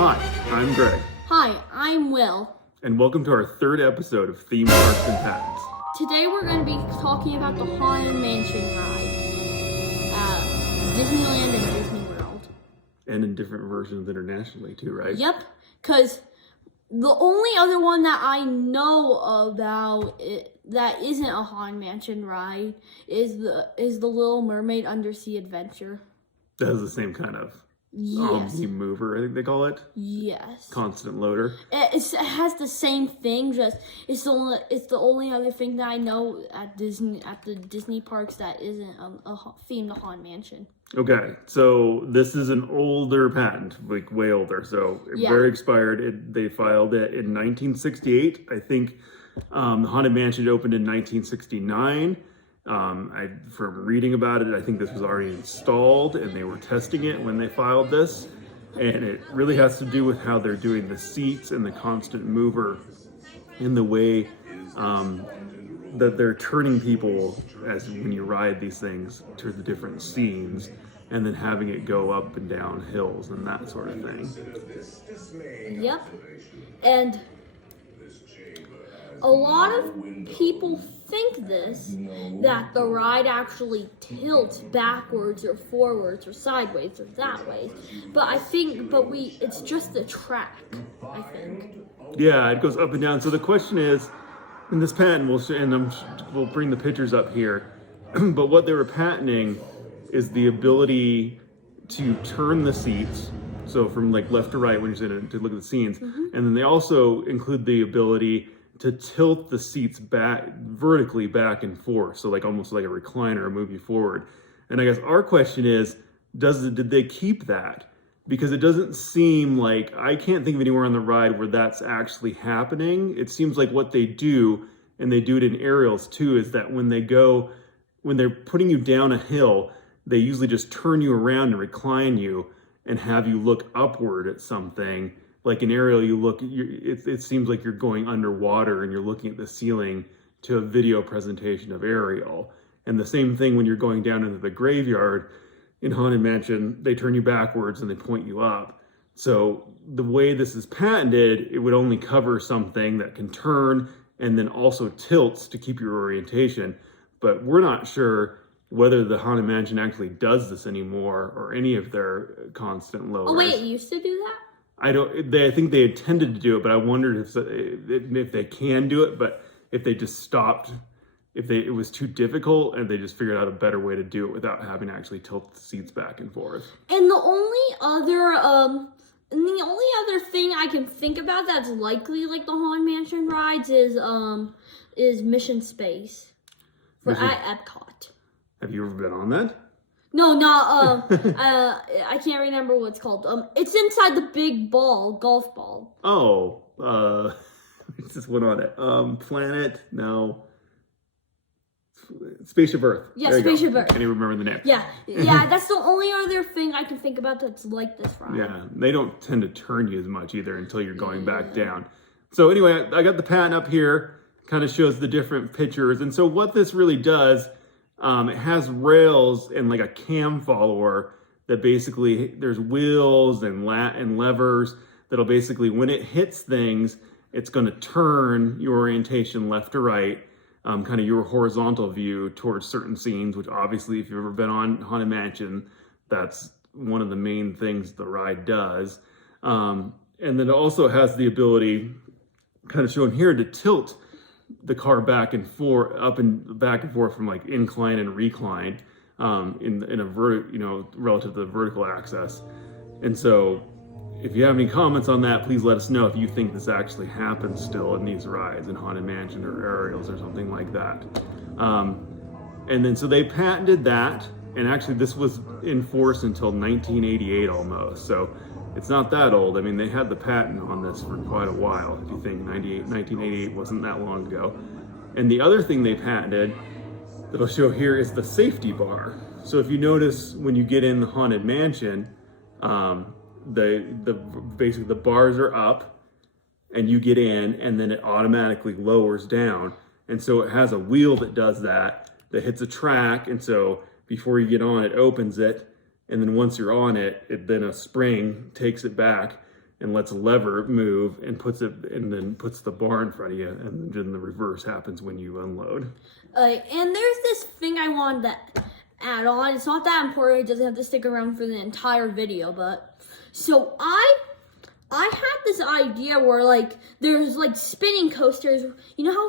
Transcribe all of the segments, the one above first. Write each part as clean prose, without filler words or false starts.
Hi, I'm Greg, Hi, I'm Will. and welcome to our third episode of Theme Parks and Patents. Today we're going to be talking about the Haunted Mansion ride at Disneyland and Disney World. And in different versions internationally too, right? Yep, because the only other one that I know about that isn't a Haunted Mansion ride is the Little Mermaid Undersea Adventure. That is the same kind of Yes. Omnimover, I think they call it. Yes. Constant loader. It has the same thing, just it's the only other thing that I know at the Disney parks that isn't themed to Haunted Mansion. Okay, so this is an older patent, like way older. So very expired. They filed it in 1968. I think the Haunted Mansion opened in 1969. From reading about it, I think this was already installed and they were testing it when they filed this. And it really has to do with how they're doing the seats and the constant mover in the way that they're turning people as when you ride these things to the different scenes and then having it go up and down hills and that sort of thing. Yep. And a lot of people think that the ride actually tilts backwards or forwards or sideways or that way. But it's just the track, I think. Yeah, it goes up and down. So the question is, in this patent, we'll bring the pictures up here, but what they were patenting is the ability to turn the seats, so from like left to right when you're sitting to look at the scenes, and then they also include the ability to tilt the seats vertically back and forth, so like almost like a recliner or move you forward. And I guess our question is, did they keep that? Because it doesn't seem like, I can't think of anywhere on the ride where that's actually happening. It seems like what they do, and they do it in aerials too, is that when they're putting you down a hill, they usually just turn you around and recline you and have you look upward at something. Like in aerial, it seems like you're going underwater and you're looking at the ceiling to a video presentation of Ariel. And the same thing when you're going down into the graveyard in Haunted Mansion, they turn you backwards and they point you up. So the way this is patented, it would only cover something that can turn and then also tilts to keep your orientation. But we're not sure whether the Haunted Mansion actually does this anymore or any of their constant lowers. Oh wait, it used to do that? I think they intended to do it, but I wondered if they can do it, but if they just stopped, it was too difficult and they just figured out a better way to do it without having to actually tilt the seats back and forth. And the only other thing I can think about that's likely like the Haunted Mansion rides is Mission Space at Epcot. Have you ever been on that? No, not I can't remember what it's called. It's inside the big golf ball. Oh, what's this one on it? Planet? No. Spaceship Earth. Yeah, Spaceship Earth. I can't even remember the name. Yeah, that's the only other thing I can think about that's like this ride. Yeah, they don't tend to turn you as much either until you're going back down. So anyway, I got the patent up here, kind of shows the different pictures. And so what this really does, it has rails and like a cam follower that basically, there's wheels and levers that'll basically, when it hits things, it's going to turn your orientation left to right, kind of your horizontal view towards certain scenes, which obviously if you've ever been on Haunted Mansion, that's one of the main things the ride does. And then it also has the ability, kind of shown here, to tilt the car back and forth, from like incline and recline, in a relative to the vertical axis. And so if you have any comments on that, please let us know if you think this actually happens still in these rides in Haunted Mansion or Ariel's or something like that. And then so they patented that, and actually this was in force until 1988 almost. So it's not that old. I mean, they had the patent on this for quite a while. If you think 1988 wasn't that long ago. And the other thing they patented that I'll show here is the safety bar. So if you notice when you get in the Haunted Mansion, basically the bars are up and you get in and then it automatically lowers down. And so it has a wheel that does that hits a track. And so before you get on, it opens it. And then once you're on it, then a spring takes it back. and lets a lever move and then puts the bar in front of you, and then the reverse happens when you unload. And there's this thing I wanted to add on. It's not that important. It doesn't have to stick around for the entire video, but so I had this idea where like there's like spinning coasters. You know how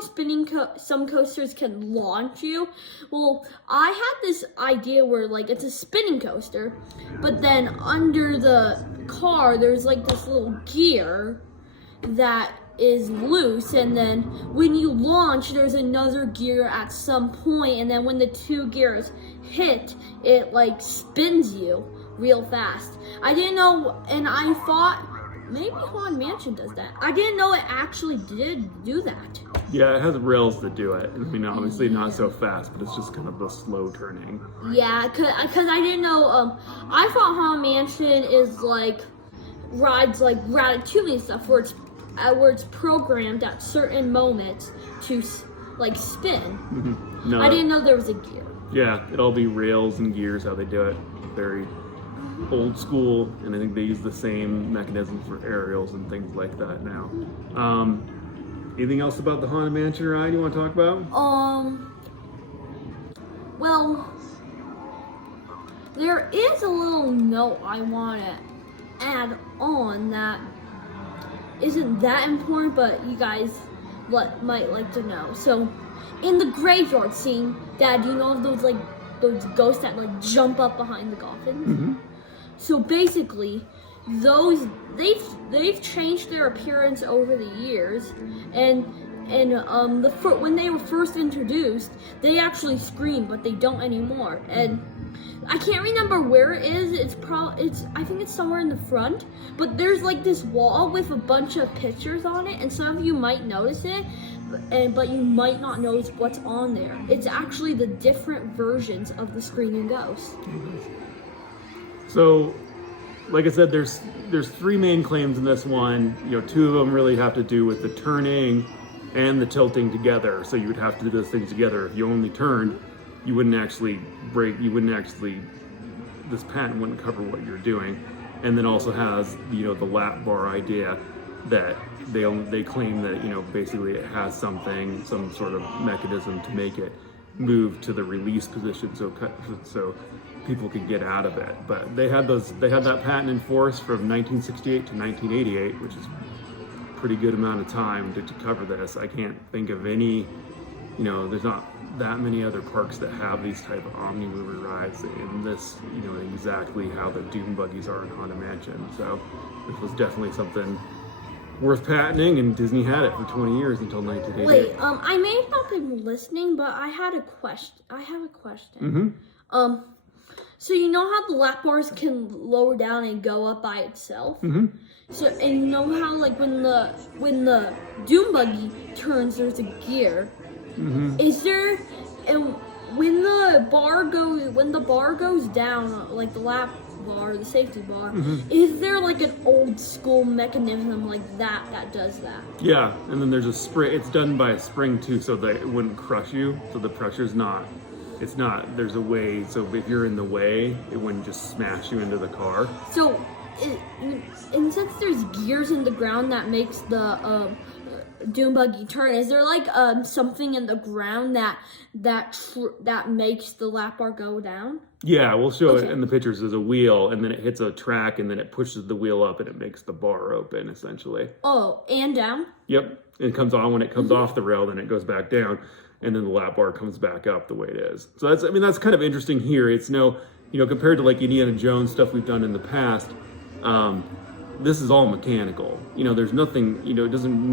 some coasters can launch you? Well, I had this idea where like it's a spinning coaster, but then under the car there's like this little gear that is loose, and then when you launch there's another gear at some point, and then when the two gears hit, it like spins you real fast. I didn't know, and I thought maybe Haunted Mansion does that. I didn't know it actually did do that. Yeah, it has rails that do it. I mean, obviously not so fast, but it's just kind of the slow turning. Yeah, cause I didn't know. I thought Haunted Mansion is like rides like Ratatouille and stuff, where it's programmed at certain moments to like spin. Mm-hmm. No, I didn't know there was a gear. Yeah, it'll be rails and gears how they do it. Very old school, and I think they use the same mechanisms for aerials and things like that now. Anything else about the Haunted Mansion ride you want to talk about? Well, there is a little note I want to add on that isn't that important, but you guys might like to know. So, in the graveyard scene, Dad, you know those ghosts that like jump up behind the coffins? Mm-hmm. So basically, they've changed their appearance over the years, and when they were first introduced, they actually screamed, but they don't anymore. And I can't remember where it is. I think it's somewhere in the front. But there's like this wall with a bunch of pictures on it, and some of you might notice it, but you might not notice what's on there. It's actually the different versions of the screaming ghost. So, like I said, there's three main claims in this one. You know, two of them really have to do with the turning and the tilting together. So you would have to do those things together. If you only turned, you wouldn't actually this patent wouldn't cover what you're doing. And then also has, you know, the lap bar idea that they claim that, you know, basically it has some sort of mechanism to make it move to the release position so people could get out of it. But they had that patent in force from 1968 to 1988, which is a pretty good amount of time to cover this. I can't think of any, you know, there's not that many other parks that have these type of Omnimover rides in this, you know, exactly how the Doom Buggies are in Haunted Mansion. So this was definitely something worth patenting, and Disney had it for 20 years until 1988. Wait, I may have not been listening, but I have a question. Mm-hmm. So you know how the lap bars can lower down and go up by itself? Mm-hmm. So, and you know how like when the Doom Buggy turns, there's a gear. Mm-hmm. Is there, and when the bar goes down, like the lap bar, the safety bar, mm-hmm. is there like an old school mechanism like that does that? Yeah, and then there's a spring. It's done by a spring too, so that it wouldn't crush you. So the pressure's not. It's not. There's a way. So if you're in the way, it wouldn't just smash you into the car. So, and since there's gears in the ground that makes the Doom Buggy turn, is there like something in the ground that makes the lap bar go down? Yeah, we'll show it in the pictures. There's a wheel, and then it hits a track, and then it pushes the wheel up, and it makes the bar open, essentially. Oh, and down? Yep. It comes on. When it comes off the rail, then it goes back down, and then the lap bar comes back up the way it is. So that's kind of interesting here. It's compared to like Indiana Jones stuff we've done in the past, this is all mechanical. You know, there's nothing,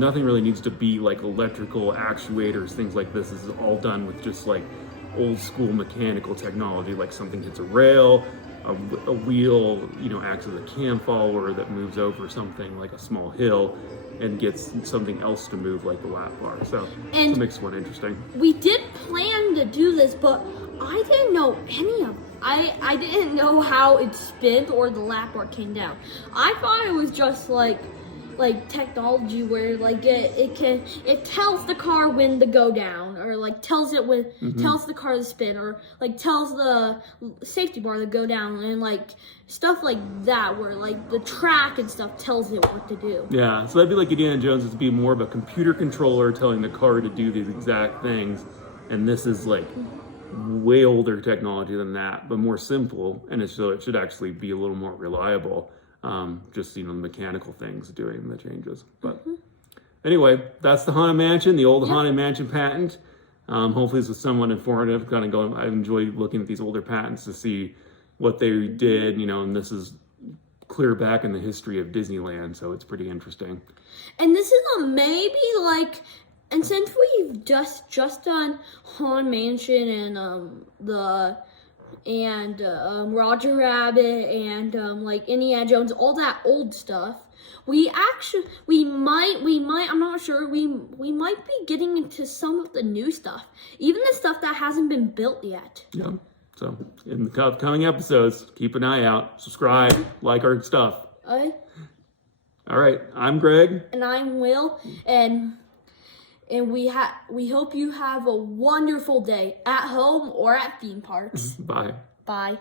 nothing really needs to be like electrical actuators, things like this. This is all done with just like old school mechanical technology, like something hits a rail, a wheel, acts as a cam follower that moves over something like a small hill and gets something else to move like the lap bar. So it makes one interesting. We did plan to do this, but I didn't know any of it. I didn't know how it spun or the lap bar came down. I thought it was just like like technology where like it tells the car when to go down, or like tells it when tells the car to spin, or like tells the safety bar to go down, and like stuff like that where like the track and stuff tells it what to do. Yeah, so that'd be like Indiana Jones. It'd be more of a computer controller telling the car to do these exact things, and this is like way older technology than that, but more simple, and so it should actually be a little more reliable. Just the mechanical things doing the changes. But anyway, that's the Haunted Mansion, the old Haunted Mansion patent. Hopefully this was somewhat informative. Kind of going, I enjoy looking at these older patents to see what they did, and this is clear back in the history of Disneyland, so it's pretty interesting. And this is a maybe like, and since we've just done Haunted Mansion and Roger Rabbit and like Indiana Jones, all that old stuff, we might, I'm not sure, we might be getting into some of the new stuff, even the stuff that hasn't been built yet. Yeah. So in the upcoming episodes, keep an eye out, subscribe, like our stuff. All right, I'm Greg. And I'm Will, and we hope you have a wonderful day at home or at theme parks. Bye. Bye.